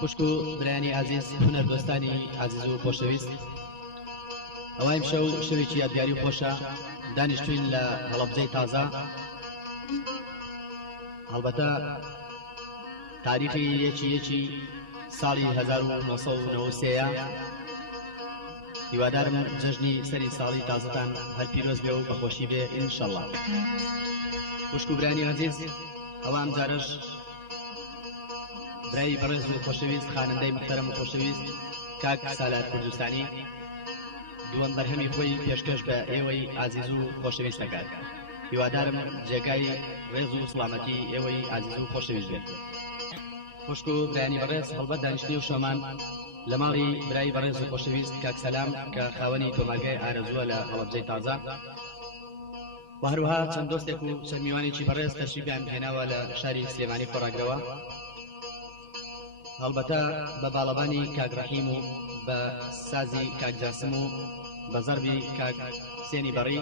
خوشکو برانی عزیز هونەردۆستانی عزیز و خۆشەویست، ئەوەی شەو شەوێکی یادگاری و خۆشە دانیشتوین لە هەڵەبجەی تازە. هەڵبەتە تاریخی یەکی ساڵی 1993 هیوادارم جەژنی سەری ساڵی تازەتان هەر پیرۆز بێ و بەخۆشی بێ ئینشەڵڵا. خوشکو برانی عزیز، ئەوام جارش برای بەڕێز و خۆشەویست خانەندەی محتەرەم و خۆشەویست کاک سالار کوردستانی دووەم بەرهەمی خۆی پێشکەش بە ئێوەی عزیز و خۆشەویست دەکات. هیوادارم جێگای ڕێز و سڵامەتی ئێوەی عزیز و خۆشەویست بێت. خوشک و برانی بەڕێز، هەڵبەت دانیشتنی و شەمان لە ماڵی برای بەڕێز و خۆشەویست کاک سەلام کە خاوەنی تۆمارگای ئارەزووە لە هەڵەبجەی تازە، و هەروەها چەند دۆستێک و چەند میوانێکی بەڕێز تەشریفیان هێناوە لە شاری سلێمانی خۆڕاگرەوە. هەڵبەتە بە باڵەبانی کاک ڕەحیم و بە سازی کاک جاسم و بە زەربی کاک سێنی بەڕی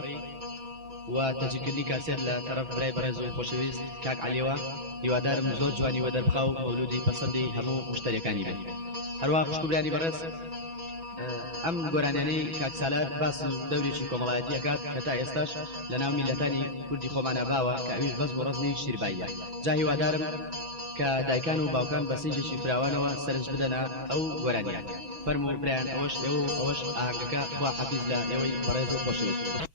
و تەجیکردنی کاسێت لە تەرەف برای بەڕێز و خۆشەویست کاک عەلیەوە. هیوادارم زۆر جوانی وە دەربخا و مەولودی پەسەندی هەموو مشتریەکانی بێت. هەروەها خوشکبرانی بەڕێز، ئەم گۆرانیانەی کاک سالار باس دەورێکی کۆمەڵایەتی ئەکات کە تا ئێستاش لە ناو میلەتانی کوردی خۆمانە باوە کە ئەویش بەس بۆ ڕەزمی شیرباییە. جا هیوادارم کە دایکان و باوکان بە سینجێکی فراوانەوە سەرنج بدەنە ئەو گۆرانیان. فەرمو برایان ئەوەش ئێوە و ئەوەش ئاهەنگەکە خوا حەفیز لە ئێوەی بەڕێز و خۆشەویست.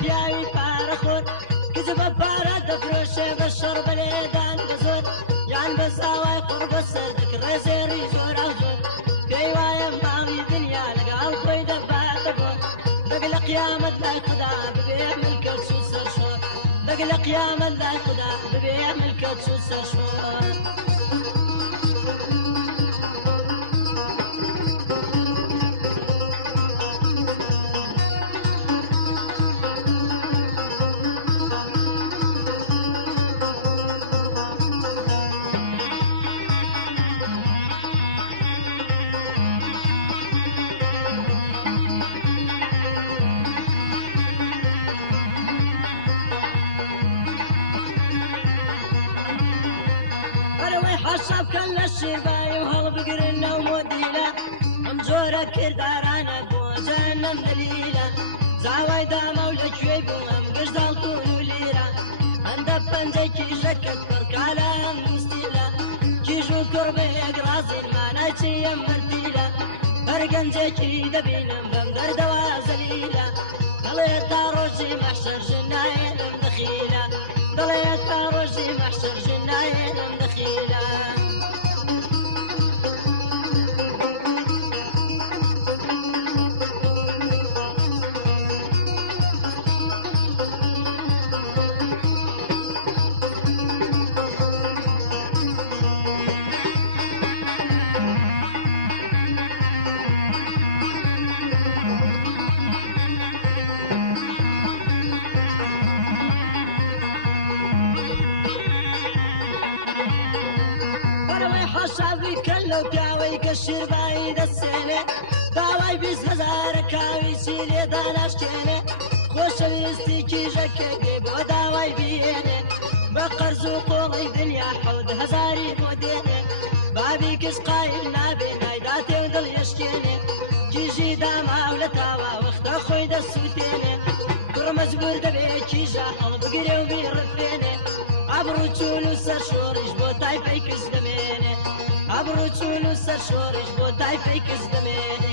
پیاوی پارەخۆر کچبە پارە دەفرۆشێ بە شەڕ بەلێدان بزۆر یان بە ساوای قڕ بە سەر دەکڕێ زێڕی زۆرا زۆر پێی وایە ماڵی دنیا لەگەڵ خۆی دەباتە بۆ دەگ لە قیامەت لای خوددا ببێ ملکەت چوو سەر شۆر دەگ لە قیامەت لای خوددا ببێ ملکەت چوو سەر شۆر. حسابکەن لە شێبایی و هەڵبگرن لەو مۆدیلە ئەم جۆرە کردارانە بۆ جەهەنەم دەلیلە زاوای داما و لەکوێی بوو ئەم گشتاڵتون و لیرە هەندە پەنجەی کیژەکەت پڕکالە ئەم مستیلە کیژ و کوڕ بەیەک ڕازین مانای چی ئەم مردیلە بەرگەنجێکی دەبینم بەم دەردەوا زەلیلە دەڵێ تا ڕۆژی مەحشەر ژنایە لەم دەخیلە دەڵێ تا ڕۆژی مەحشەر ژنایە لەم دەخیلە. لەو پیاوەی کە شیربایی دەسێنێ داوای 20,000 کاویچی لێدا ناشکێنێ خۆشەویستی کیژەکێ بۆ داوای بێنێ بە قەرز و قۆڵی دنیا 10,000 بۆ دێنێ بابی کەس قایل نابێ نایداتێ و دڵیشکێنێ کیژی داماو لە تاوا وەختە خۆی دەسووتێنێ مەجبور دەبێ کیژە هەڵبگرێ و بیڕفێنێ ئابڕوو چوون و سەر شۆڕیش بۆ تایفەی کەس دەمێنێ ئابڕوو چوون و سەر شۆڕیش بۆ تایفەی کەس دەمێنێ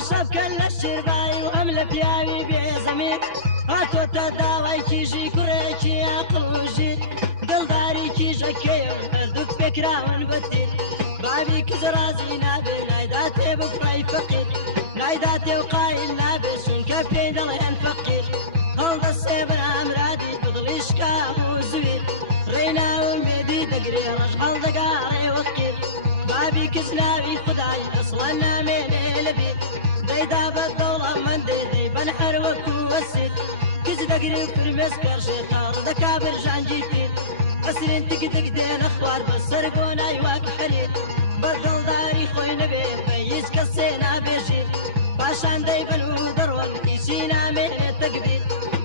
حشب كل الشرباي وهم بياوي بزمير هاتوتا داوي كيجي كريكي عقلوجي دلداري كيجكي هردوك فكرة ونبتل بابي كزرازي نابي نايداتي بكراي فقير نايداتي وقايل نابي شون كفي دلين فقير هلد السيبر امرادي بغليش كامو زوير رينا ومبيدي دقري رجغل دقاري وقير بابي كسناوي خداي اصلا نامي لبير دايدا بالدولة من ديدي بنحر وكوسيد كز دقري فرمس كرشي خار دكابر جانجيتين أسرين تك دين أخبار بسرقونا يواك حريد بدل داري خوي نبي فيز كسينا بيجي باشان داي بنو درون كيسينا من تقبيل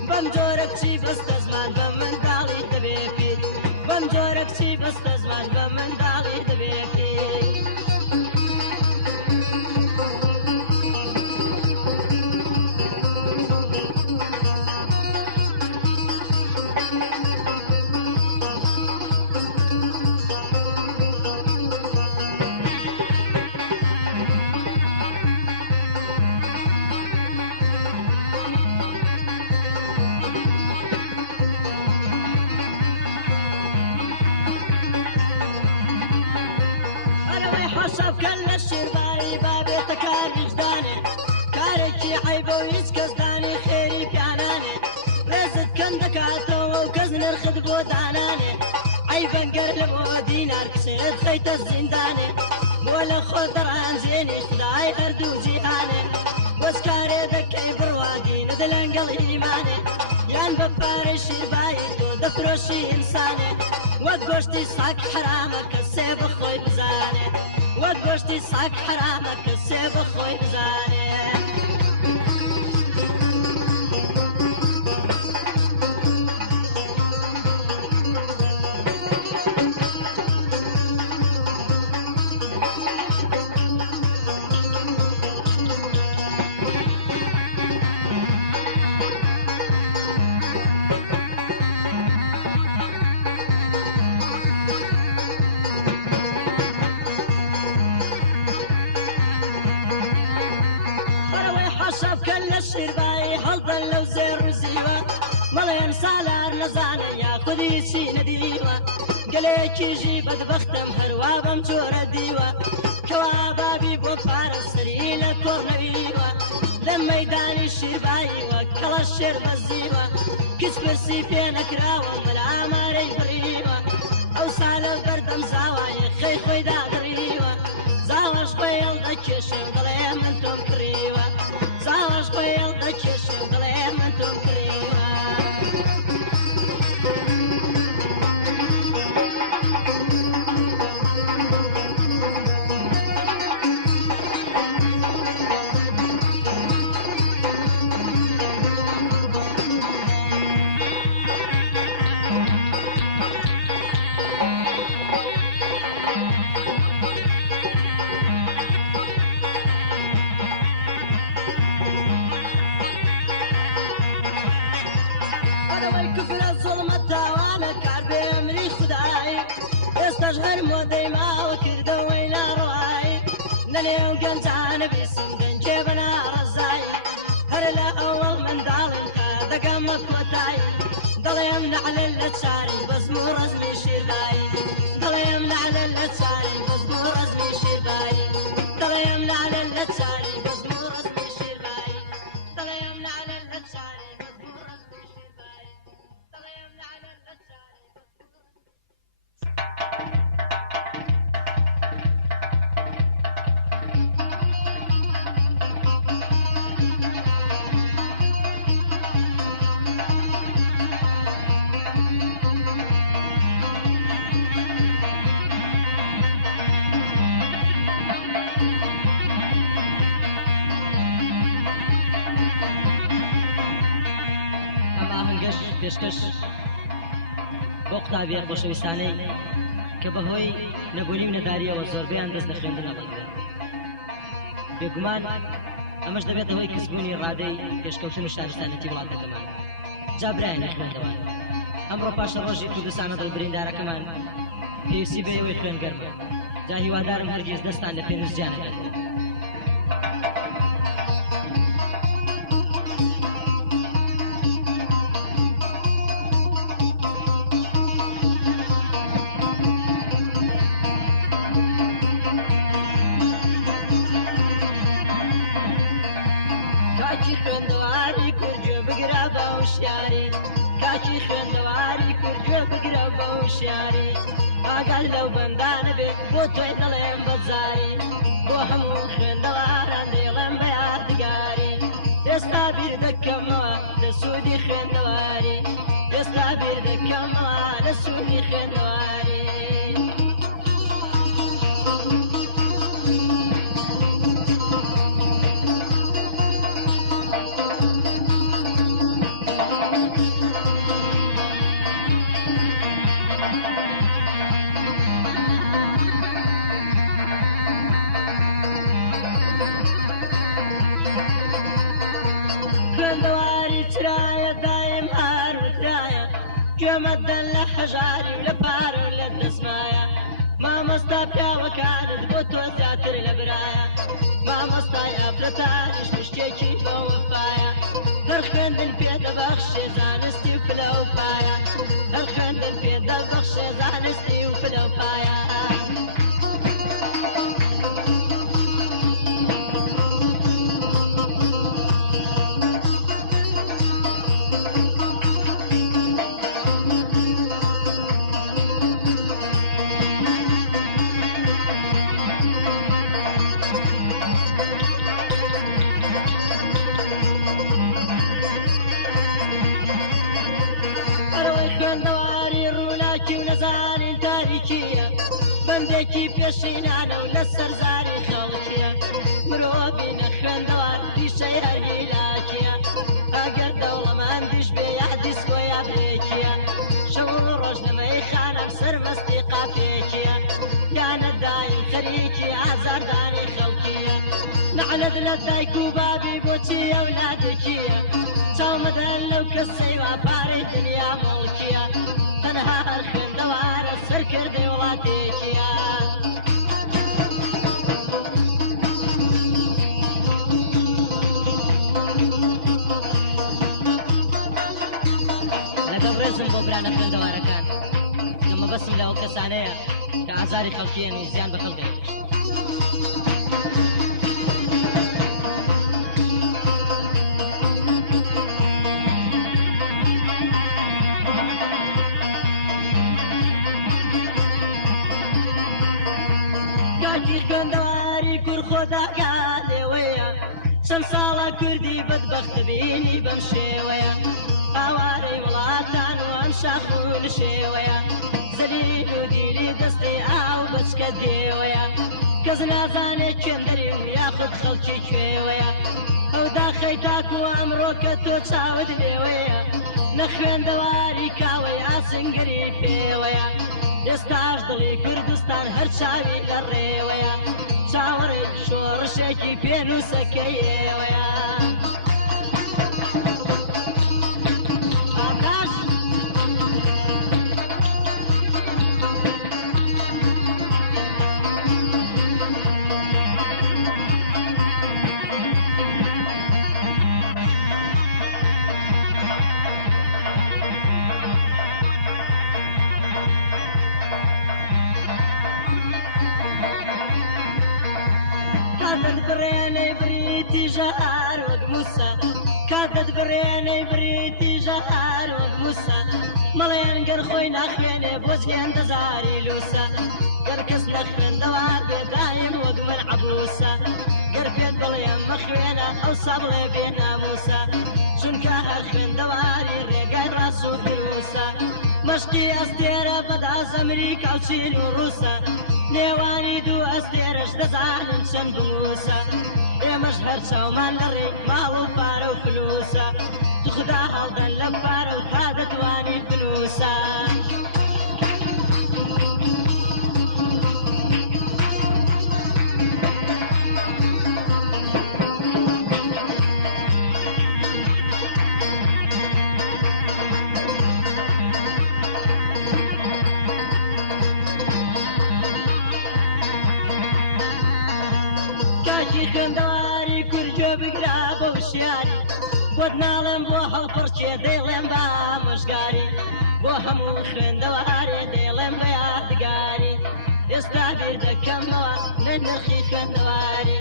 بمجورك شي بس تزمان بمن دالي تبي فيد بمجورك شي بس تزمان بمن دالي تبي فيد حسب كل الشرباي بابي تكارج داني كارجي عيبو يسكز داني خيري بياناني رزت كندكاتو وكزن الخد بوداناني عيبا قرل مودينار كسيد خيت الزنداني ولا خطر عن زيني خداي اردو جيهاني واسكاري ذكي بروادي ندلن قل ايماني يان بفاري الشرباي تو دفروشي انساني وقوشتي صاك حرامك السيب خوي بزاني وقوشتي صاك حرامك السيب خوي بزاني الشرباي حلطا لو زير وزيوة مليان سالار نزانة ياخذي شي نديوة قليك يجي بدبختم هروابا مجورة ديوة كوابابي بوفارس سريلة كورنبيوة لما يداني الشرباي وكل الشرب الزيوة كسبر سيفين اكراوة ملعاماري بريوة او سال البرد مزاواي خي خوي دادريوة زاوش بيل دكيشن ضليم انتم كريوة زاوش بيل دكيشن ضليم انتم كريوة استشهر مودي ما وكرده ويلا رواي لليوم كنت انا بسندن جيبنا رزاي هرلا اول من دالن هذا قمت متاي ضل يمنع للتساري بزمور رزمي شيباي ضل يمنع للتساري بزمور رزمي شيباي ضل يمنع للتساري بزمور رزمي شيباي ضل يمنع للتساري بزمور رزمي شيباي ضل يمنع للتساري پێشکەش بۆ قوتابی خۆشەویستانەی کە بەهۆی نەبوونی و نەداریەوە زۆربەیان دەست لە خوێندن ئەبڕێت. بێگومان ئەمەش دەبێتە هۆی کەسبوونی ڕادەی پێشکەوتن و شارستانەتی وڵاتەکەمان. جا برایانە خوێندەوان، ئەمڕۆ پاشە ڕۆژی کوردستانە دڵبریندارەکەمان پێویستی بەیەوەی خوێنگەرمە. جا هیوادارم هەرگیز دەستان لە پێنووسجیان نەکەن. خوێندەواری کورجێ بگرە بە وشیاری کاچی خوێندەواری کورجێ بگرە بە وشیاری ئاگال لەو بەندانە بێ بۆ تۆی دەڵێم بەجاری بۆ هەموو خوێندەواران دێڵێم بە یادگاری ئێستا بیر دەکەمەوە لە سوودی خوێندەواری ئێستا بیر دەکەمەوە لە سوودی خوێندەواری خوێندەواری چرایە دایم هاروترایە گوێمەدەن لە حەژاری و لە پارە و لە دەسمایە مامۆستا پیاوەکانت بۆ تۆ زیاتر لە برایە مامۆستای ئافرەتانیش شتێکی بە وەفایە هەر خوێندن پێدەبەخشێ زانستی و پلە و پایە هەر خوێندن پێدەبەخشێ زانستی و پلە و پایە خوێندەواری ڕوولاکی و نەزانین تاریکیە بەندێکی پێشینانە و لە سەرزاری خەڵکیە مرۆڤی نەخوێندەوار پیشەی هەرگیلاکیە ئەگەر دەوڵەمەندیش بێ یا دیسکۆ یا برێکیە شەو ڕۆژ لەمەی خانە سەرمەستی قاپێکیە یانە دایم خەریکی ئازاردانی خەڵکیە نەعلەت لە دایک و بابی بۆچی ئەولادێکیە چاومەدەن لەو کەسەی وا پارەی دنیا مڵکیە تەنها هەر خوێندەوارە سەرکردەی وڵاتێکیە لەگەڵ ڕێزم بۆ برانە خوێندەوارەکان ئەمە بەسم لەو کەسانەیە کە ئازاری خەڵکیەن و زیان بە خەڵک دەکەن. کاکی خوێندەواری کور خۆداگا لێوەیە چەند ساڵە کوردی بەدبەخت بینی بەم شێوەیە ئاوارەی وڵاتان و ئەم شاخ و لشێوەیە زەلیل و دیلی دەستی ئاو بەچکە دێوەیە کەس نازانێت کوێندەری و یاخود خەڵکی کوێوەیە ئەو داخەی تاکو ئەمڕۆ کە تۆ چاوت لێوەیە نە خوێندەواری کاوەی ئاسنگری پێوەیە ئێستاش دڵی کوردستان هەر چاوی لە ڕێوەیە چاوەڕێ شۆڕشێکی پێنووسەکەیەوەیە كادت بريني بريتي جهار وقموسة كادت بريني بريتي جهار وقموسة مليان قرخوين أخيني بوزيان دزاري لوسة قركس لخن دوار بدايم وقم العبوسة قربيت بليان مخوينة أو صبلي بينا موسى شنكا أخن دواري ريقا راسو بروسة مشكي أستيرا بداز أمريكا وشين وروسا نيواني دو أستيرش دزعان شن بموسى يا مشهر شومان لري مالو فارو فلوسا تخدا هالدن لفارو تادت واني فلوسا خندواري كرجو بقراب وشياري ودنالم بوها الفرشي ديلم با مشقاري بوهم خندواري ديلم بيا دقاري يستعبير دكموا لنخي خندواري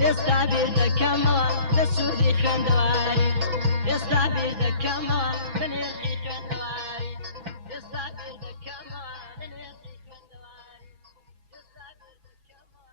يستعبير دكموا لسودي خندواري يستعبير دكموا لنخي خندواري يستعبير دكموا لنخي خندواري يستعبير دكموا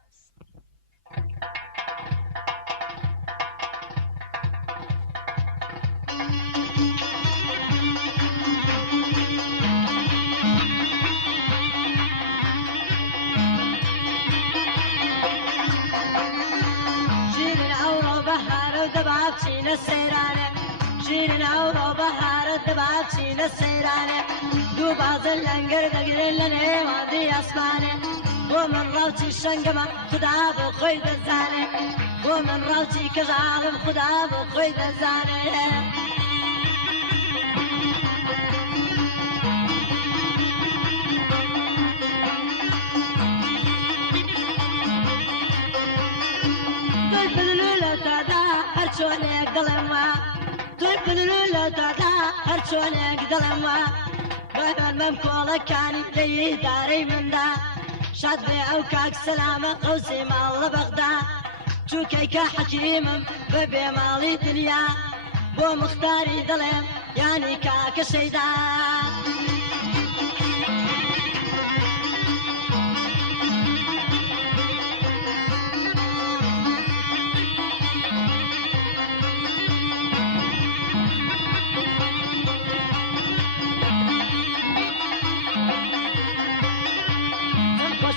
دبعتشينا السيرانة شيرين عورو بحارة دبعتشينا السيرانة دوبا زلنقر دقرين لني وادي أسمانة ومن روتي الشنقمة خدا بخيد الزانة ومن روتي كجعالم خدا بخيد الزانة هرشونك دلما طيب لولا تاتا هرشونك دلما غير ممكولة كان لي داري من دا شاد بي اوكاك سلامة قوسي مال بغدا شوكيك حكيم ببي مالي دنيا بو مختاري دلم يعني كاك شيدا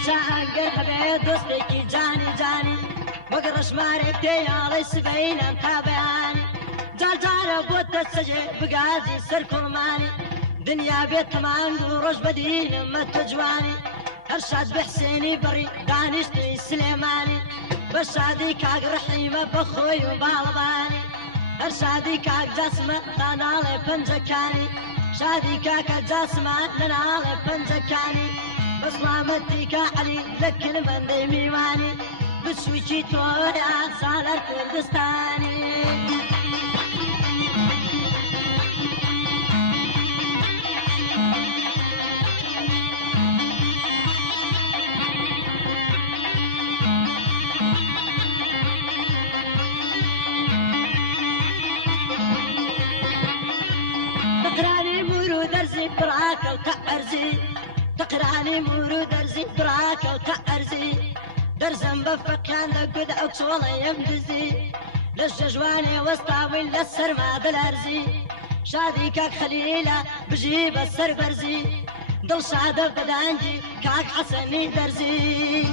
شاقر حبيت دوستيكي جاني جاني بقرش مارك علي سبعين تابعاني جارجارة بوت السجي بقازي سر كرماني دنيا بيت تمان قروش بدين ما تجواني ارشاد بحسيني بري دانشتي سليماني بشادي كاق رحيمة بخوي وبالباني ارشادي كاق جاسمة لنالي بنجكاني شادي كاق جاسمة لنالي بنجكاني بسلامتي كعلي لكن من دي ميواني بسويتي تويا صالر كردستاني تقراني مورو درزي براك وتأرزي تقراني مورو درزي براك وتأرزي درزم بفكان لقد أكسولا يمدزي للججواني وسطاوي للسر ما بالأرزي شادي كاك خليلة بجيب السر برزي دل صادق بدانجي كاك حسني درزي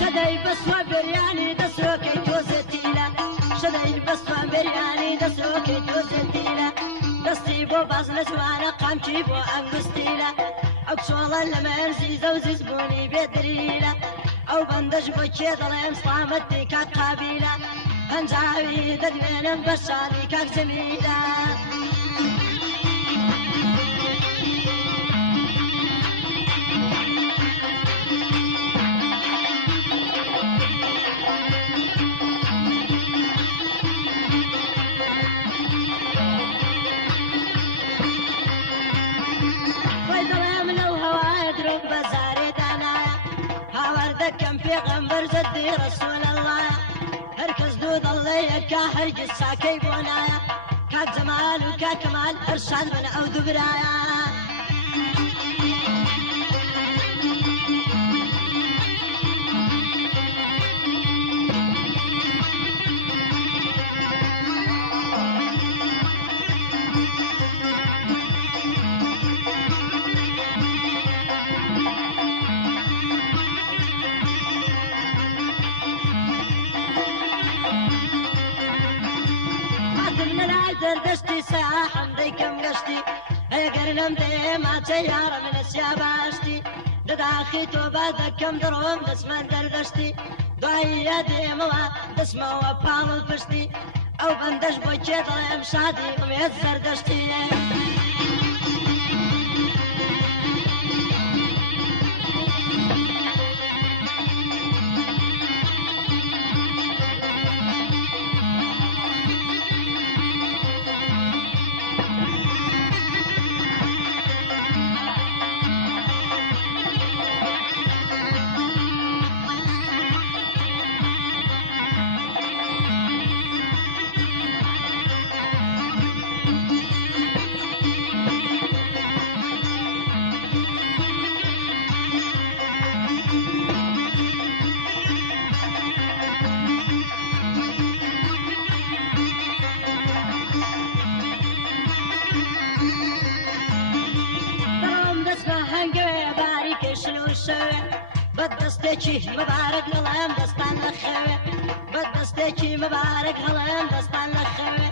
شداي بسوا برياني دسوكي توزتيلا شداي بسوا برياني دسوكي توزتيلا دستي بو باز نجوانا قامتي بو انغستيلا اكسولا لما امزي زوزي زبوني بدريلا او بندج بوكي ظلم صامتي كاك قابيلا هنجاوي ددوين بشاري كاك زميلا دەکەم پێغەمبەر زەدی ڕەسوول ئەڵڵایە هەرکەس دوو دڵەیە کا هەرگیز ساکەی بۆ نایە کاک جەمال و کاک کەمال هەرشان من ئەو دوو برایە دەردەستی ساحم دەیکەم گەشتی ئەگەر نەم دێ ماچە یارە منە سیا باشتی دەداخی تۆ با دەکەم دڕۆم دەسمان دەردەشتی دواییە دێمەوە دەسمەوە پاڵ پشتی ئەو بەندەش بۆ کێ دڵێم شادی ئومێد سەردەشتی بەدەستێکی مەبارەک هەڵام دەستان لە خەوێ بەدەستێکی مەبارەک هەڵام دەستان لە خەوێ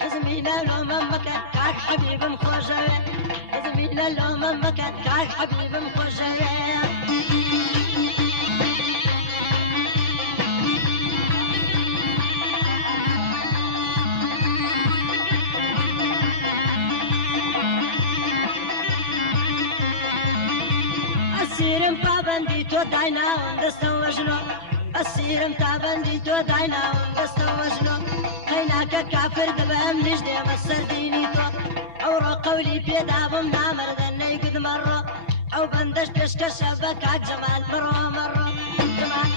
حزمی لە لۆمە مەکەن کاک حەبیبم خۆشەوێ حزمی لە لۆمە مەکەن کاک حەبیبم خۆشەوێ ئەسیرم پابەندی تۆ دایناوم دەستەوە ژنۆ ئەسیرم تابەندی تۆ دایناوم دەستەوە ژنۆ قەیناکە کافر دەبەم نیش دێمە سەردینی تۆ ئەوڕۆ قەولی پێدابم نامەردە نەیگوتمەڕۆ ئەو بەندەش پێشکەشە بە کاک جەمال بڕۆ مەڕۆ جەمال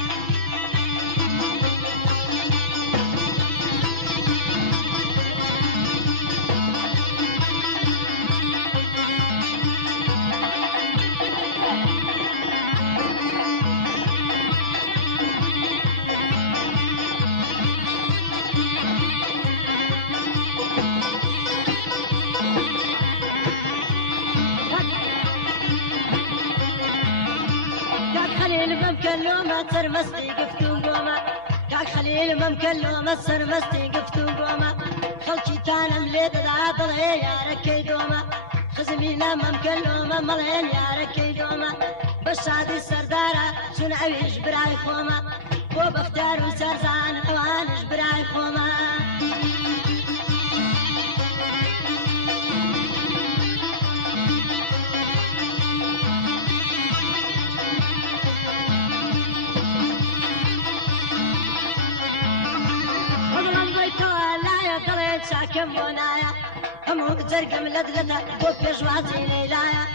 ممكن لومة سرمستي قفتو قوما كاك خليل ممكن لومة سرمستي قفتو قوما خلشي تانا مليد العاطل يا ركي دوما خزمينا ممكن لومة ملين يا ركي دوما بشادي السردارة شن عويش براي خوما وبختار وسرزان اوانش براي خوما شاكم ونايا همو زرقم لدلتا وبيش واسي ليلايا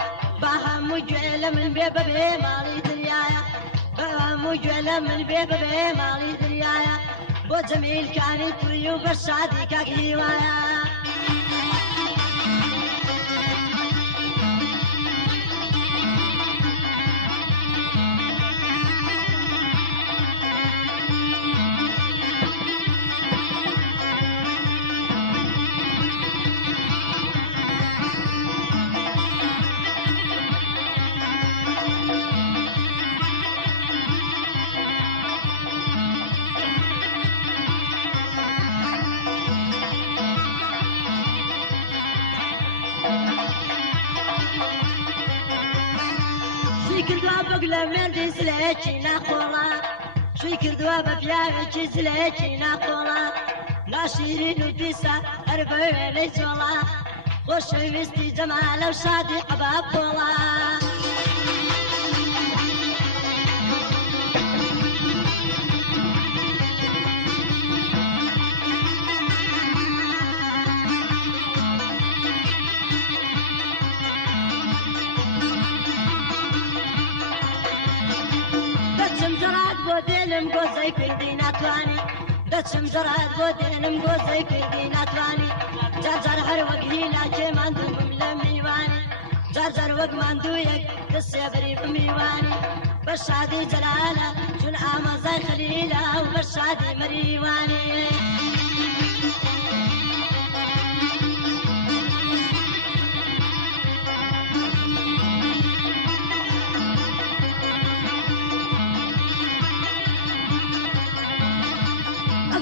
باها مجعلة من بيبا بي مالي دنيايا باها مجعلة من بيبا بي مالي دنيايا بو جميل كاني تريو برشادي كاك هوايا لمن سليتي ناقولا شوي كردوا بفياكي سليتي ناقولا ناشيرين وديسا أربعين ليسولا وشوي مستي جمال وشادي حباب طولا دەچم جەڕات بۆ دێنم گۆزەی کوردی ناتوانی دەچم جەڕات بۆ دێنم گۆزەی کوردی ناتوانی جار هەر وەک هیلا کێماندووم لە میوانی جار وەک ماندوویەک دەستێ بەری بمیوانی بە شادی جەلالە چون ئامازای خەلیلە و بە شادی مەریوانی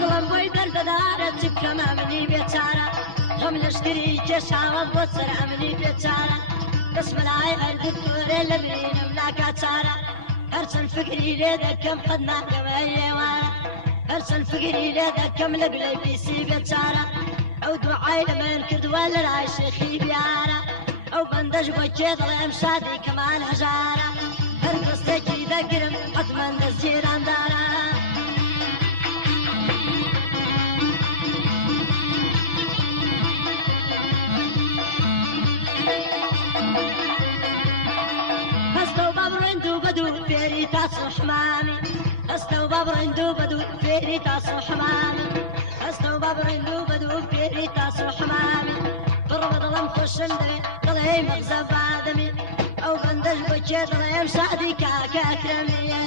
ئەگەڵم بۆی دەردەدارە چ بکەمە منی بێچارە غەم لەشکری کێشاوە بۆ سەر ئەمنی بێچارە دەسمەلای هەردت تۆرێ لە برینم ناکا چارە هەرچەند فکری لێ دەکەم قەت ناکەمە ئێوارە هەرچەند فکری لێ دەکەم لە گلەی پیسی بێچارە ئەو دوعای لە من کردووە لە لای شێخی بیارە ئەو بەندەش بۆ کێ دەڵێم شادی کەمان هەژارە هەر دەستێکی دەگرم حتمەن دەست جێراندارە فێری تاسو حمامی ئەستە و بابڕێند و بەدوو فێری تاسو حمامی ئەستە و بابڕێند و بەدوو فێری تاسو حمامی بڕۆ دڵم خۆشم دەوێ دڵێ مەغزە بادەمی ئەو بەندەش بۆ کێ دڵێم شادی کاکە ئەکرەمیە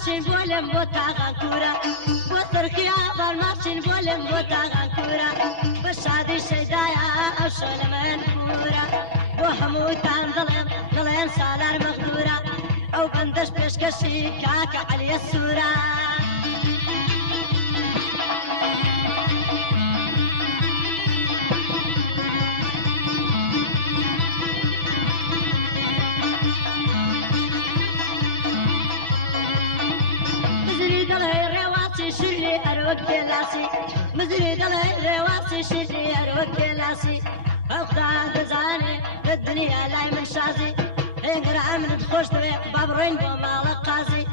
ماشین بولم بۆ تاغان کوورە بۆ ترکیا بەر ماشین بولم بۆ تاغان کوورە بە شادی شەیدایە ئەو شۆ لە من کوورە بۆ هەمووتان دڵێن سالار مەغدورە ئەو بەندەش پێشکەشی کاکە عەلیە سوورە شیری ئەرۆک کێلاسی مزری دڵێ ڕێواسی شیری ئەرۆک کێلاسی ئەو خدا دەزانێ لە دنیا لای من شازی ئێگەرە ئەمنت خۆش دەوێ با بڕۆین بۆ ماڵە قازی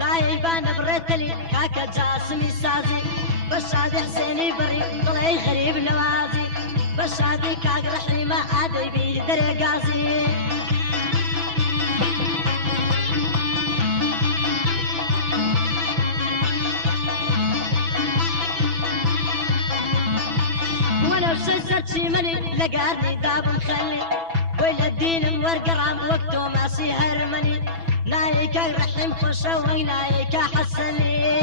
لایەی با نەبڕێتەلی کاکە جاسمی سازی بە شادی حسێنی بڕی دڵێ غەریب نەوازی بە شادی کاک ڕەحیمە ئادەیبی دەرێگازی نفسي سرتي مني لقارني داب مخلي ويلا الدين ورقرام وقته ما سيهر مني لايك الرحيم خوشوي لايك حسني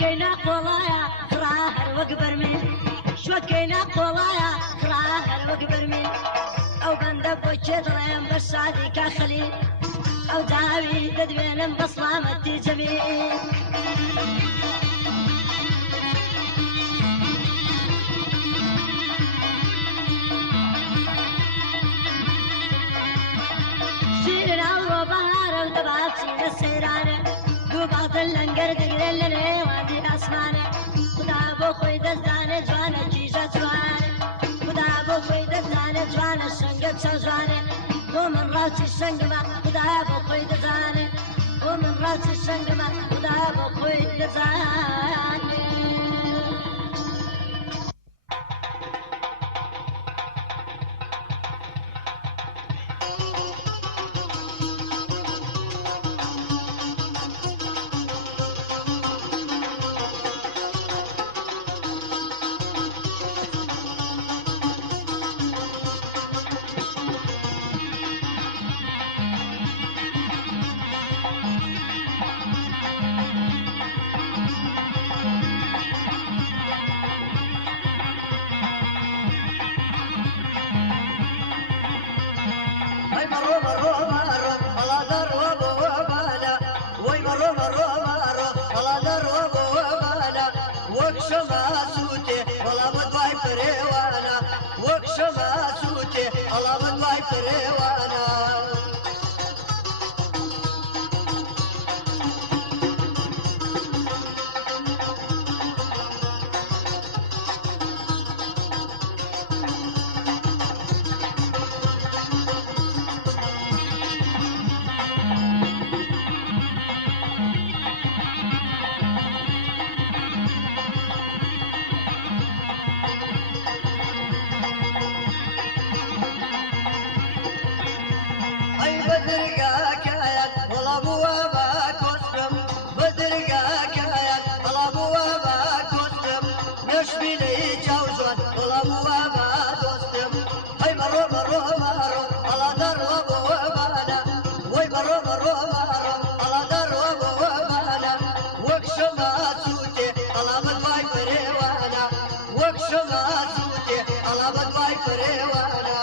شوكينا قولايا خراهر وقبر من شوكينا قولايا خراهر وقبر من او بندب وشدرين بشادي كخليل او داوي تدوين بصلامتي جميل شيرنا وبهار ودباتي السيرانه دوبات اللنگر دگره لنه وادی اسمانه خدا بو خوی دزدانه جوانه جیجا جوانه خدا بو خوی دزدانه جوانه شنگت جوانه ومن راوتي شنگما خدا بو خوی دزانه ومن راوتي شنگما خدا بو خوی دزانه مرحبا بدرقا كايات والله بوابا كسرم بدرقا كايات والله بوابا كسرم نشبي لي جوزوان والله بوابا دوستم هاي مرو مرو مرو على در وبوابانا وي مرو مرو مرو على در وبوابانا وكشما توتي على بدواي بريوانا وكشما توتي على بدواي بريوانا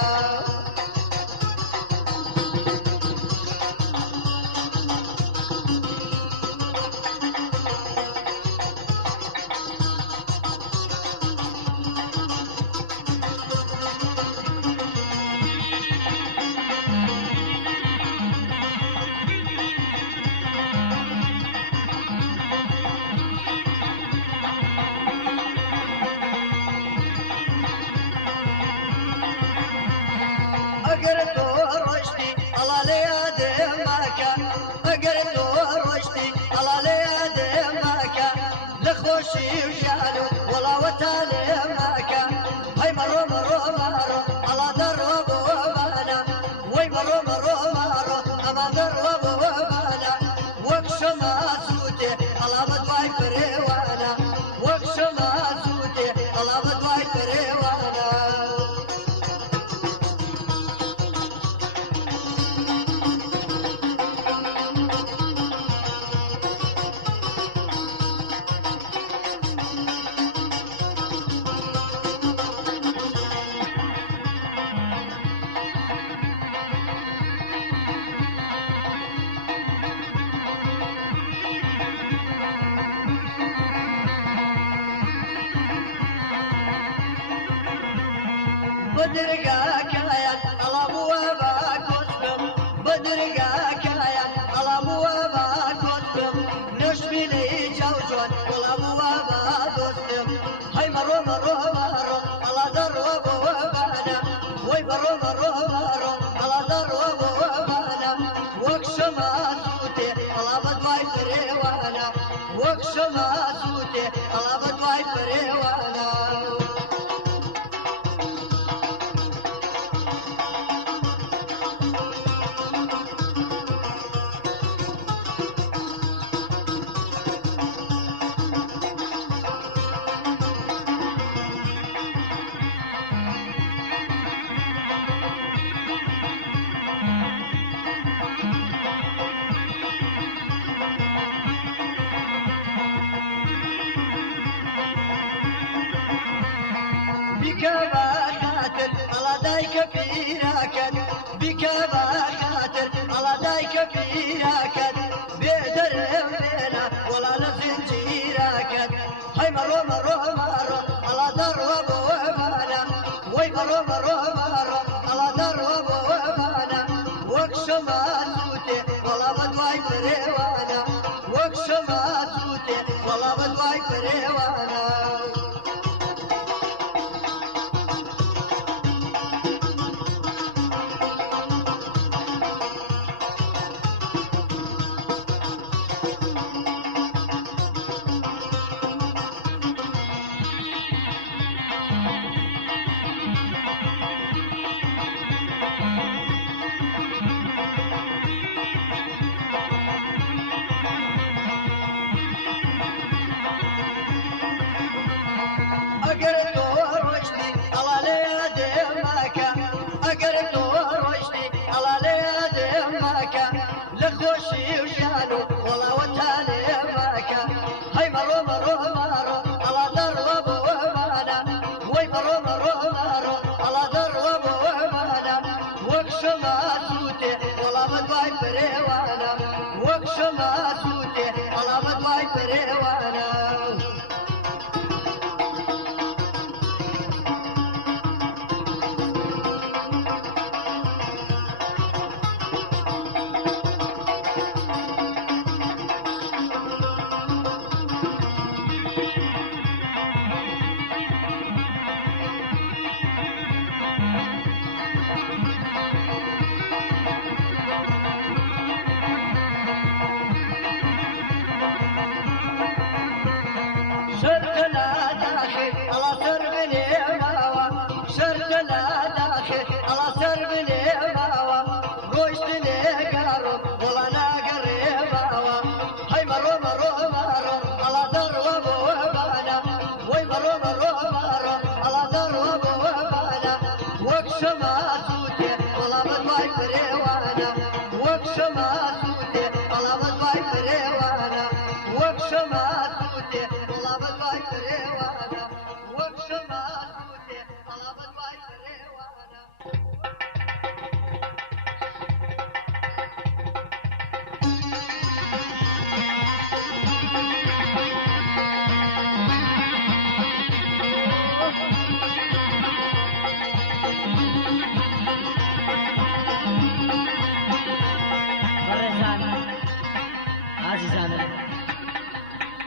أقرد رشدي الله ليادي ماكا أقرد رشدي الله ليادي ماكا لخوشي وشالو والله وتالي ماكا هاي مرو مرو مرو على درب وبانا وي مرو مرو مرو أما درب وبانا وكشما سوتي على بدواي بريوانا وكشما سوتي على بدواي بريوانا بدرقا كايات على بوابا كسبم بدرقا كايات على بوابا كسبم نشبي لي جوزوان والله بوابا دوستم هاي مرو مرو مرو على در وبوابانا وي مرو مرو مرو على در وبوابانا وكشما سوتي على بدواي بريوانا وكشما سوتي على بدواي بريوانا بكبا خاطر على دايك بيراكد بكبا خاطر على دايك بيراكد بيدر بينا ولا لزنجيراكد هاي مرو مرو مرو على درب وبانا وي مرو مرو مرو على درب وبانا وكشما توتي ولا بدواي بريوانا وكشما توتي ولا بدواي بريوانا أقرد رشدي الله ليادي ماكا أقرد رشدي الله ليادي ماكا لخوشي وشالو والله وتالي ماكا هاي مرو مرو مرو على درب وبانا وي مرو مرو مرو على درب وبانا وكشما سوتي والله بدواي بريوانا وكشما سوتي والله بدواي بريوانا شرط لا داخل على سرب الهواوة روشت لك وەک شەما سووتێ بەڵامە دوای فرێوانە وەک شەما سووتێ بەڵامە دوای فرێوانە وەک شەما سووتێ بەڵامە دوای فرێوانە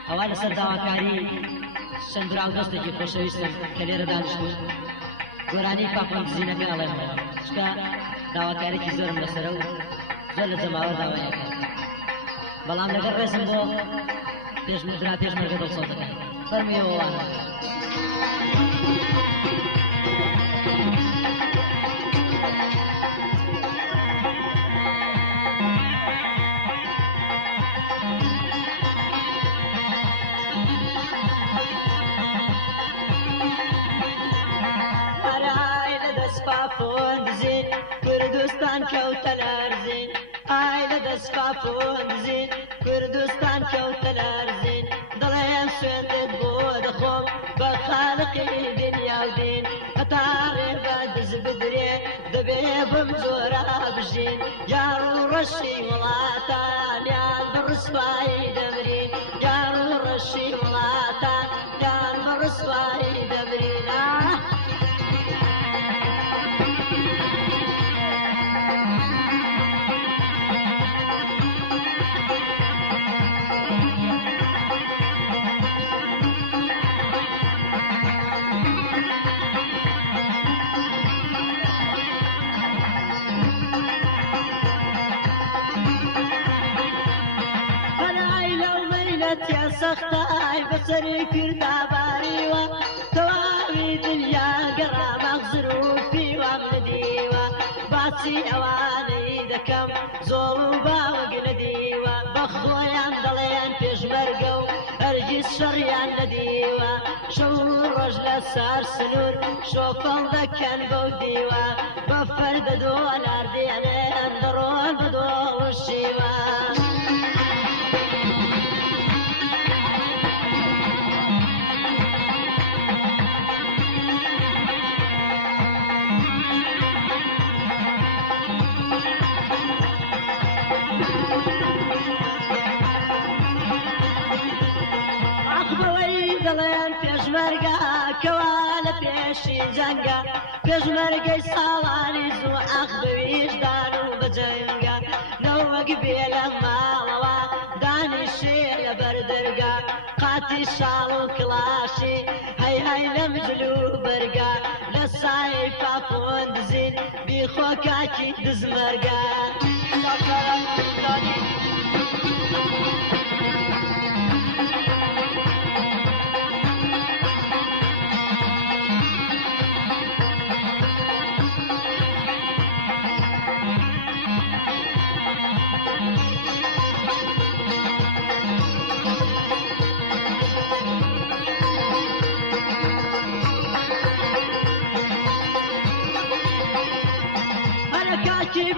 ئەوە لەسەر داواکاری چەندراو دەستێکی خۆشەویستم کە لێرە دانیشتوون گۆرانی پاپۆن زیینەکە ئەڵێم چکە داواکارێکی زۆرم لەسەرە و زۆر لە جەماوە داوایەکە بەڵام لەگەڵ ڕێزم بۆ پێشمەرگە دڵسۆز دەکەن فەرموویەوەوانە بزين كردستان كوتلارزين عائلة دسقافون بزين كردستان كوتلارزين ضلين سندد بود خوم بخالقي دنيا ودين أتاري بعد زبدري دبي بمزورة بجين يارو رشي ولاتان يان برسواي دمرين يارو رشي ولاتان يان برسواي دمرين يا سختاي بسري كرداباري و تواري دنيا قرا مغزرو في وامديوا باتي اواني دكم زوبا وقلديوا بخويا ضليان فيش مرقو ارجي الشريان لديوا شور رجل سار سنور شوفل دكان بوديوا بفرد دولار ديانين درون بدو وشيوا دڵێن پێشمەرگە کەوالە پێشی جەنگە پێشمەرگەی ساڵانی زوو ئەخ بەویشدان و بەجەنگە نەوەک بێ لە ماڵەوە دانیشێ لە بەردەرگە قاتی شاڵ و کڵاشی هەی هەی لە مجل و بەرگە لە سای پاپۆن دزین بیخۆ کاکی دزمەرگە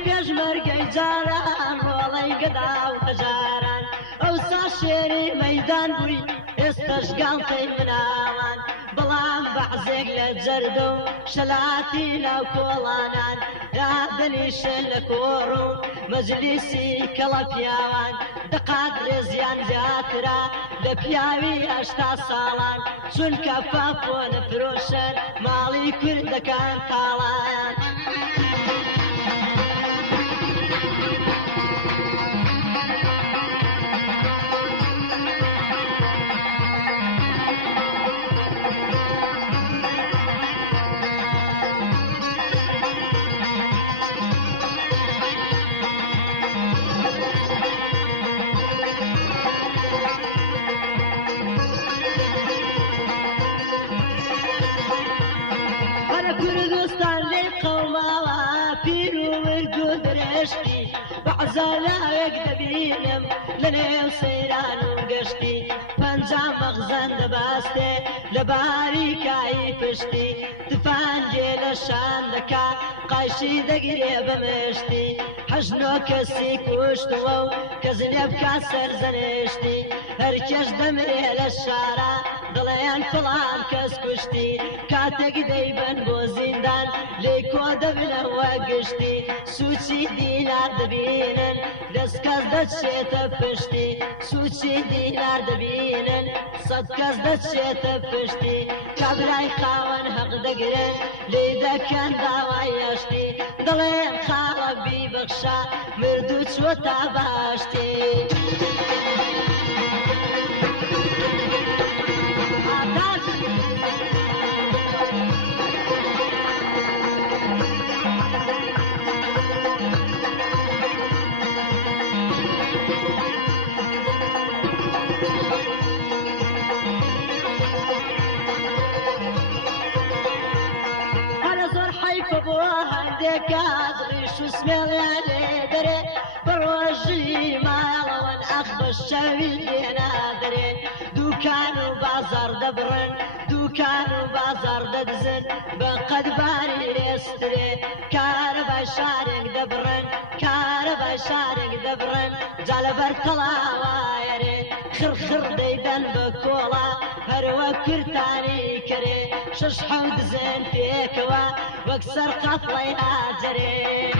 پێشمەرگەی جاران ڕۆڵەی گەدا و هەژاران ئەوسا شێری مەیدان بووی ئێستەش گاڵتەی مناوان بەڵام بەعزێک لە جەردە و شەلاتی ناو کۆڵانان دادەنیشن لە کۆڕ و مەجلیسی کەڵە پیاوان دەقات ڕێزیان زیاترا لە پیاوی 80 ساڵان چونکە پاپۆنە فرۆشەن ماڵی کوردەکان تاڵایان كردستان لي قوماوا بيرو ورقو درشتي بعزالاك دبينم لنيو سيران وقشتي پنجا مغزان دباستي لباري كاي پشتي تفان جيل الشان دكا قایشی دەگیرێ بەمشتی حەژنۆ کەسی کوشتووە و کەزنێ بکە سەرزەنشتی هەرکەش دەمرێ لە شارە دڵیان فڵان کەس کوشتی کاتێک دەیبەن بۆ زیندان لێی کۆ دەبنەوە گشتی سوچی دینار دەبینن دەست کەس دەچێتە پشتی سوچی دینار دەبینن سەد کەس دەچێتە پشتی کابرای خاوەن حەق دەگرن لێی دەکەن داوای ئەشتی دڵێن خاڵە بیبەخشە مردوو چوەتە باشتی كاظريش وسمير دري بروجي مالوان اخبر الشاوي نادرين دوكان وبازار دبرن دوكان وبازار ددزن بقد باري يستري كاربا شارك دبرن كاربا شارك دبرن جالبر طلاوائري خرخر ديدن بكولا هروا كرتاني كري شش حود زين فيكوا واكسر قفلي هاجري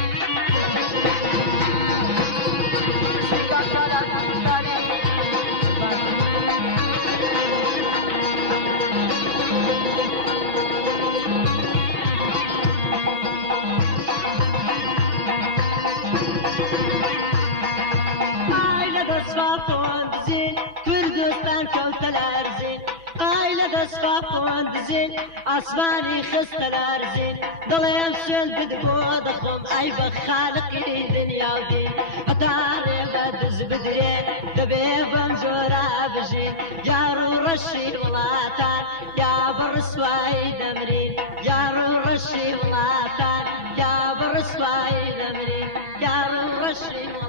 دەسفاپۆن دزین کوردستان کەوتە لارزین ئایلە دەسفاپۆن دزین ئاسمانی خستە لارزین دڵێم سوێن بدبۆ دەخۆم ئای بە خالقی دنیا و دین هەتا ڕێبە دز بدرێ دەبێ بەم جۆرە بژین یار و ڕەشی وڵاتان یا بە ڕسوایی دەمرین یار و ڕەشی وڵاتان یا بە ڕسوایی دەمرین یار و ڕەشی وڵاتان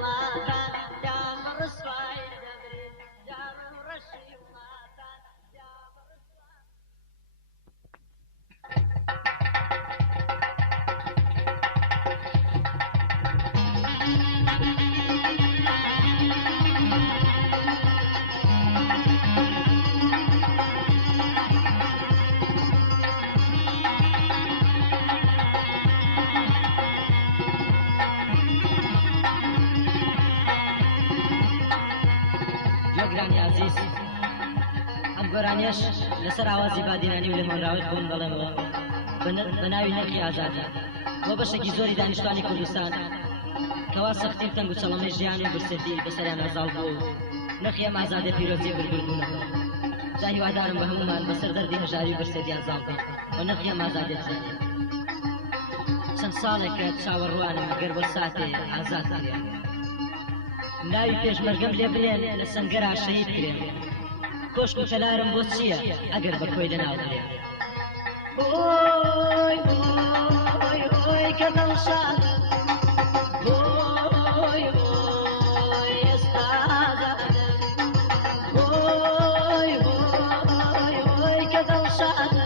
گۆرانیش لەسەر ئاوازی بادینانی و لە مۆنراوی خۆم دەڵێمەوە بە ناوی نرخی ئازادی بۆ بەشێکی زۆری دانیشتوانی کوردستان کەوا سەختی و تەنگ و چەڵەمەی ژیان و برسەتی بەسەریان ئەزاڵ بوو و نرخی ئەم ئازادی پیرۆزی بردبوونەوە جا هیوادارم بە هەمومان بەسەر دەردی هەژاری و برسەتیان زاڵ بێت و نرخی ئەم ئازادی بزانێت چەند ساڵێکە چاوەڕوانم گەر بۆ ساتێ ئازاد کرێن ناوی پێشمەرگەم لێ بنێن لە سەنگەرا شەهید کرێن کۆشک و تەلارم بۆ چییە ئەگەر بە کۆی لەناو درێ ئۆی ئۆی ئۆی کە دڵشادە ئۆی ئۆی ئێستا ئازادە ئۆی ئۆی ئۆی کە دڵشادە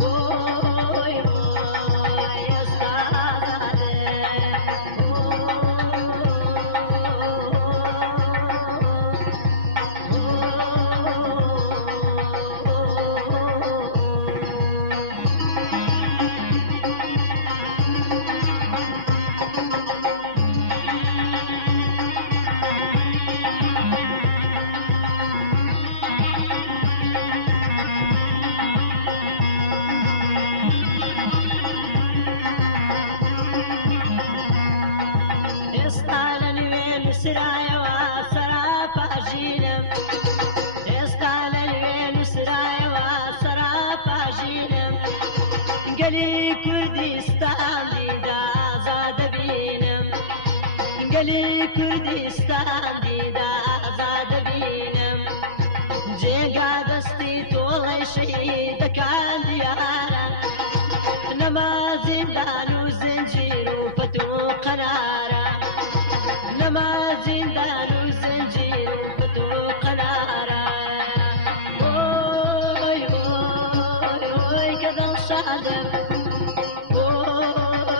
ئۆی ئۆی ئێستا ئازادە گەلی کوردستان دیدا ئازادە بینم گەلی کوردستان دیدا ئازادە بینم جێگا دەستی تۆڵەی شەهیدەکان دیارە نەما زیندان و زنجیر و پەتو و قەنارە نەما زیندان و زنجیر و پەتو و قەنارە ئۆی ئۆی ئۆی کە دڵشادە ئۆی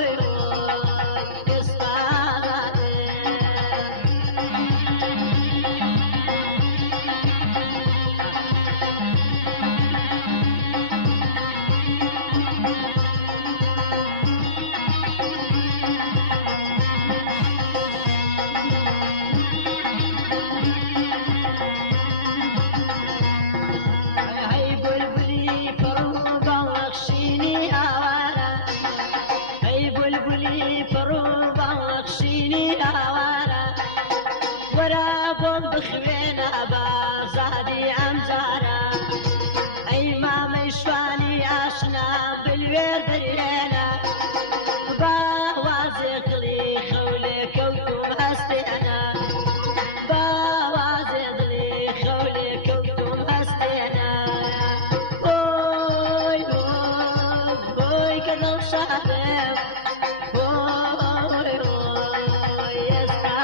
بۆم بخوێنە بازادی ئەم جارە ئەی مامەی شوانی ئاشنام بلوێر دەرێنە باوازێ دڵی خەولێ کەوتوم هەستێنە باوازێ دڵی خەولێ کەوتوم هەستێنە بۆی بۆی بۆی کە دڵ شادم بۆی بۆی ئێستا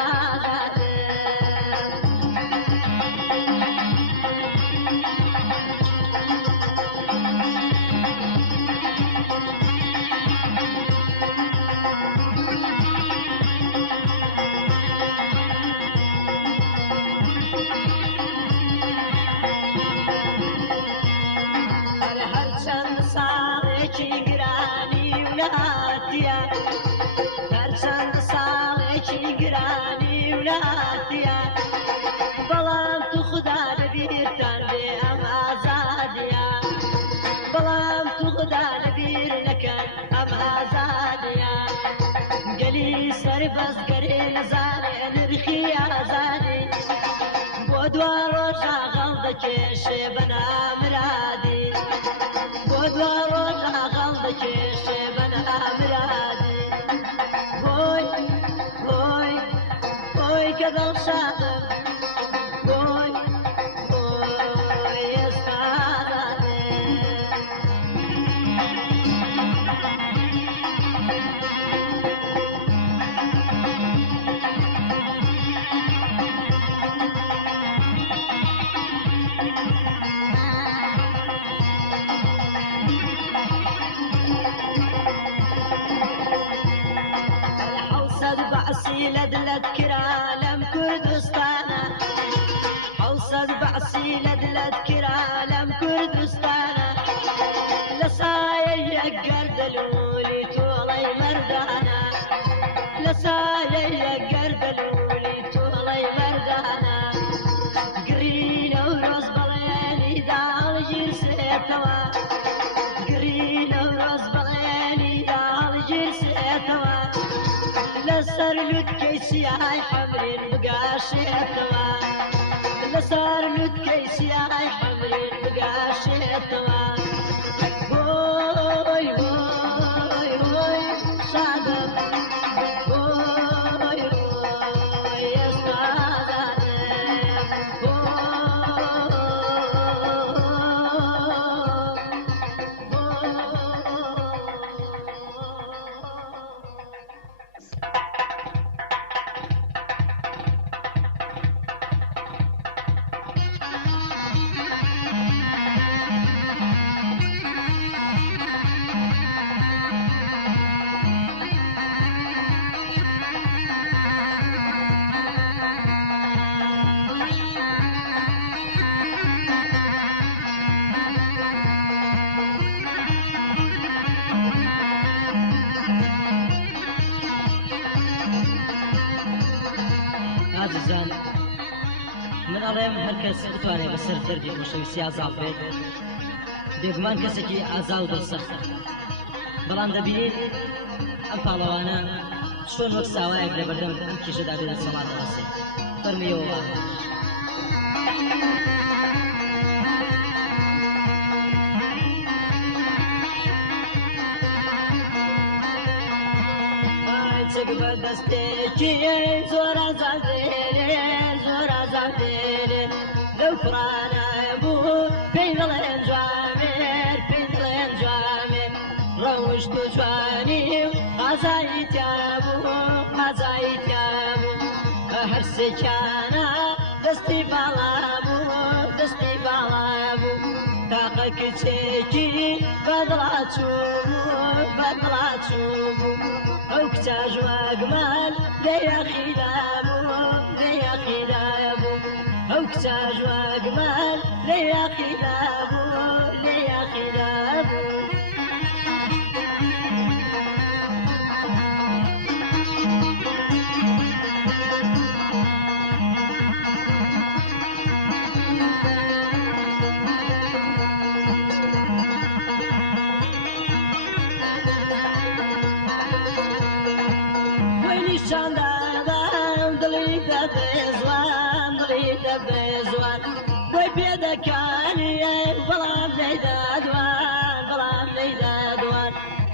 هەرچەند ساڵێکی گرانی و نهاتیە هەرچەند ساڵێکی گرانی و نهاتیە بەڵام تو خدا لەبیرتان بێ ئەم ئازادیە بەڵام تو خدا لەبیر نەکەن ئەم ئازادیە گەلی سەربەزگەرێ نەزانێ نرخی ئازادی بۆ دوا ڕۆژە غەڵ دەکێشێ بە نامرادی بۆ دوا ڕۆژە غەڵ دەکێشێ بە نامرادی بۆی بۆی بۆی کە دڵ شادم بۆی بۆی ئێستا دادێ حوسەد بەعسی لە دلت کرا لەم کوردستانە حوسەد بەعسی لە دلت کرا لەم کوردستانە لە سایە یەکگەر دەلولی تۆڵەی مەردانە لە سایە یەکگەر دەلولی تۆڵەی مەردانە گرینە و ڕۆز بەڵێنی داڵگیرسێتەوە گرینە و ڕۆز بەڵێنی داڵگیرسێتەوە لەسەر لوتکەی سیاهای حەمرین بگاشێتەوە لەسەر لوتکەی سیاهای حەمرین بگاشێتەوە بۆی بۆی بۆی شادم بۆی بۆی ئێستا دادێم عزیزان من ئەڵێم هەر کەس بتوانێت بەسەر دەردی خۆشەویستی ئازاد بێت بێگومان کەسێکی ئازا و دڵسەختە بەڵام دەبینێت ئەم پاڵەوانە چۆن وەک ساوایەک لە بەردەم ئەم کێشەدا بێنە سەمات دەڕاستێت فەرمیەوە چک بەدەستێکی زۆر ئازادێرێ زۆر ئازادێرێ لەو قورانە بوو پێی دەڵێن جوامێر پێی دەڵێن جوامێر ڕەوشت و جوانی و ئازایی تیا بوو ئازایی تیا بوو هەر سێکیانە دەستی باڵا بوو دەستی باڵا بوو تاقە کچێکی بەدڵاچوو بوو بەدڵاچوو بوو ئەو کچە ژواگمان لێیەخیدا بوو لێیەخیدا بوو ئەو کچە ژواگمان لێیەخیدا بوو لێیەخیدا بوو بێزوان دڵی دەبێزوان بۆی پێدەکانی بەڵام لەیدادوان بەڵام لەیدادوان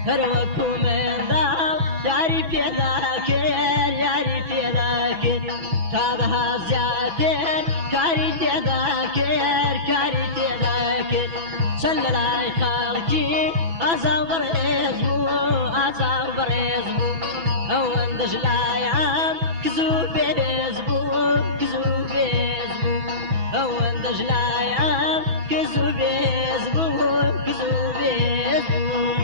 هەروەکو مێرداڵ یاری پێداکرد یاری پێداکرد تا بەها زیاتر کاری تێداکرد کاری تێداکرد چەند لە لای خەڵکی ئازاو بەڕێز بوو ئازاو بەڕێز بوو ئەوەندەش لایان کز و بێز بوو کز و بێز بوو ئەوەندەش لایان کز و بێز بوو کز و بێز بوو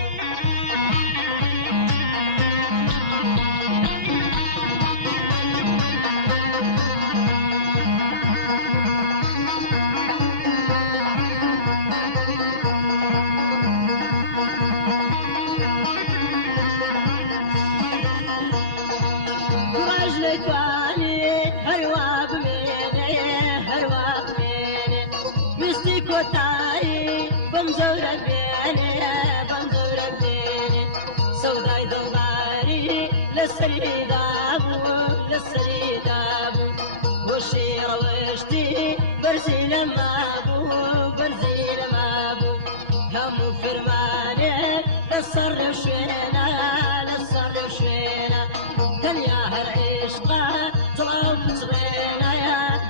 کۆتایی بەم زەورە بێنێ بەم زەورە بێنێ سەودای دڵداری لەسەریدا بوو لەسەریدا بوو بۆ شێڕەوەشتی بەرزی لەما بوو بەرزی لەما بوو هەموو فرمانێک لەسەر لەو شوێنە لەسەر لەو شوێنە تەنیا هەر عێشقا دڵاو بچڕێنە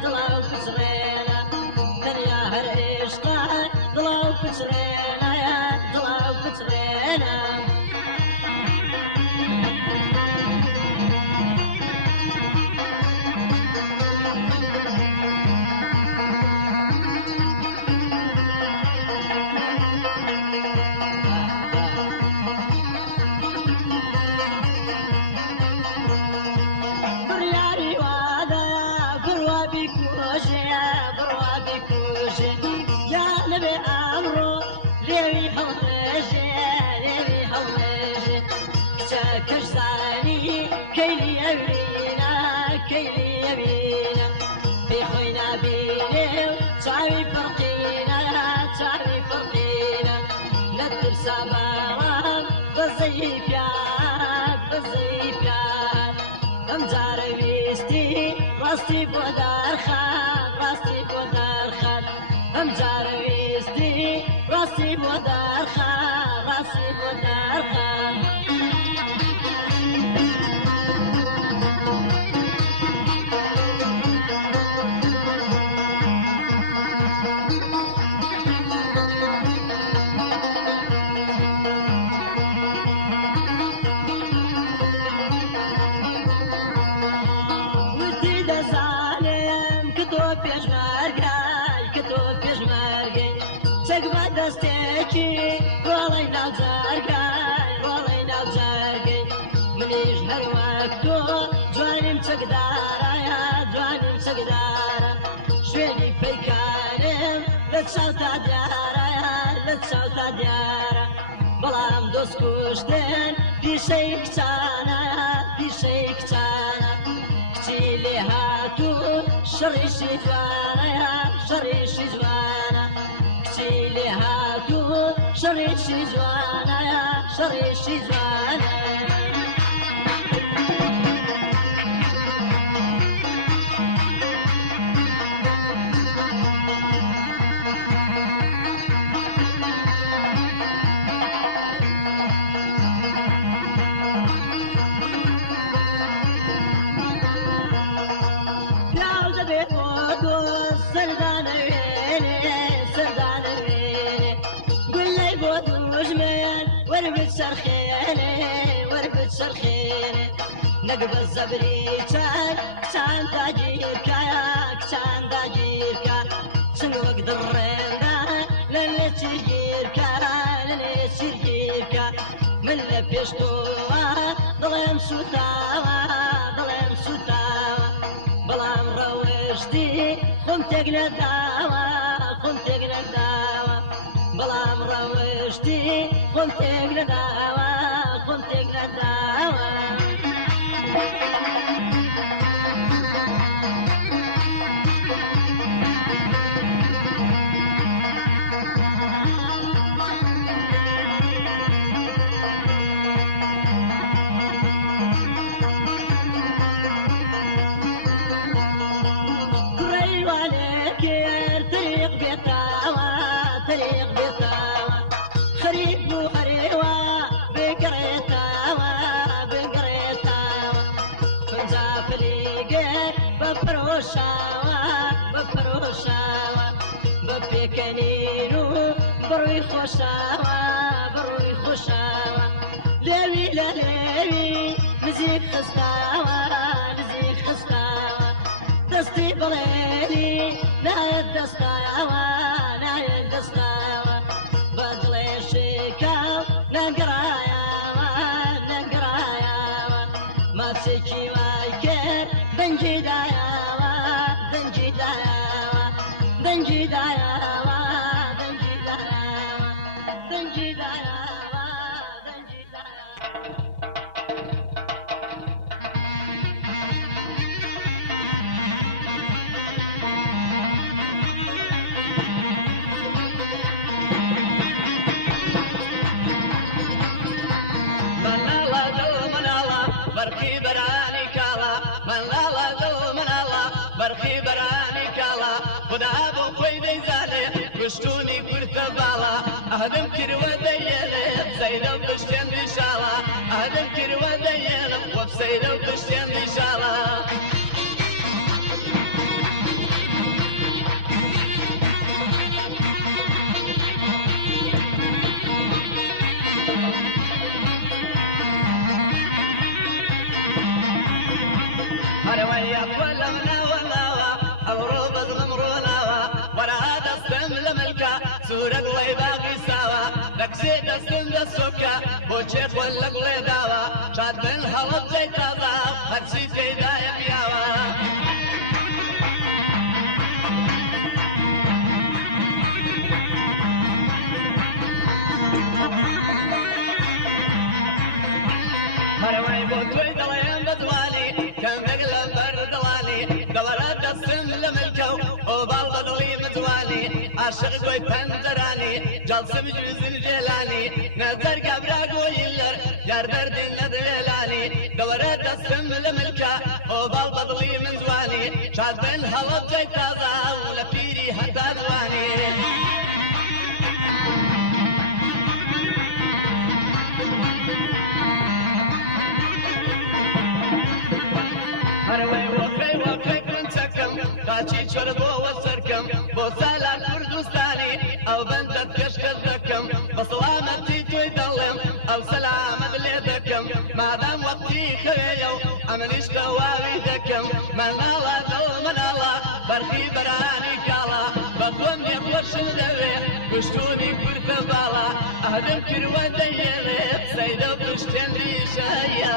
دڵاو بچڕێنە تەنیا هەر عێشقا دڵاو بچڕێنە دڵاو بچڕێنە كيلي أبينا كيلي أبينا بخوينا بينا تعبي فرقينا تعبي فرقينا لا ترسى باران بزيف ياد بزيف ياد أمزار بيستي راستي بودار خان راستي بودار خان أمزار بيستي راستي بودار خان راستي بودار خان جوانم چەکدارە جوانم چەکدارە شوێنی پەیکانم لە چاوتا دیارە لە چاوتا دیارە بەڵام دۆست کوشتن پیشەی کچانە پیشەی کچانە کچی لێ هاتوو شەڕیشی جوانە شەڕیشی جوانە کچی لێ هاتوو شەڕیشی جوانە شەڕیشی جوانە نقبل زبريتك كسان تاجيركا كسان تاجيركا شنو اقدر رينا لن تجيركا لن تجيركا من لبيشتوها ظلم سوتاوا ظلم سوتاوا بلام روشتي قمتك نداوا قمتك نداوا بلام روشتي قمتك نداوا قمتك نداوا بفروشاوە بفروشاوە بە پێکەنین و بڕووی خۆشاوە بڕووی خۆشاوە لێوی لە لێوی نزیک خستاوە نزیک خستاوە دەستی بڵێنی نایەت دەستاوە نایەت دەستاوە بە دڵێ شێکاو نەگڕایاوە نەگڕایاوە ماچێکی وای کرد دەنگی دایاوە دەنگی دایاوە دەنگی دایاوە دەنگی دایاوە دەنگی دایاوە دەنگی دایاوە مناڵە دڵ مناڵە بەرقی بەرانی کاڵە مناڵە دڵ مناڵە بەرقی بەرانی کاڵە خدا بۆ خۆی دەیزانێ پشتوونی کورتە باڵە ئەهدم کردوە دەیێنێ سەیرە و پشتێنی شاڵە ئەهدم کردوە دەیێنم وەک سەیرە و پشتێنی شاڵە هەرەوەی ئەفوە مناوە ناوە ئەوڕۆ بەزڵم ڕۆناوە وەرەها دەستم لە ملکە سوورە گوڵەی باقی ساوە لە کسێ دەستم دەسۆکە بۆ چێخۆن لە گوڵێ داوە شاد بن هەڵە بجەی تازە هەرچی تێدایە پیاوە هەرەوەی بۆ تۆی دەڵێن بەدوانی کەمێک لە بەردەڵانی دەوەرە دەستم لە ملکە و ئۆباڵ بەدڵی مجوانی عاشق گۆی پەنجەرانی جەڵسم جوزن جێلانی نەزەر کابرا گۆی لەر یار دەردین لە دێلانی دەوەرە دەستم لە ملکە ئۆباڵ بەدڵی مجوانی شاد بن هەڵە بجەی تازە و لە پیری هەتا دوانی هەرەوەی وەفەی وەفەی پرنچەکەم قاچی چۆربۆوە سەرکەم بۆ سالار کوردستانی ئەو بەندەت پێشکەش دەکەم بە سەڵامەتی توی دەڵێم ئەو سەلامەت لێ دەکەم مادام وەقتی خەوێیە و ئەمنیش تەواوی دەکەم مناڵە دڵ مناڵە بەرقی بەرانی کاڵە بە تۆم نێخۆشم دەوێ پشتوونی کورتە باڵە ئەهدم کردوە دەیێنێ سەیدە پشتێنی شایە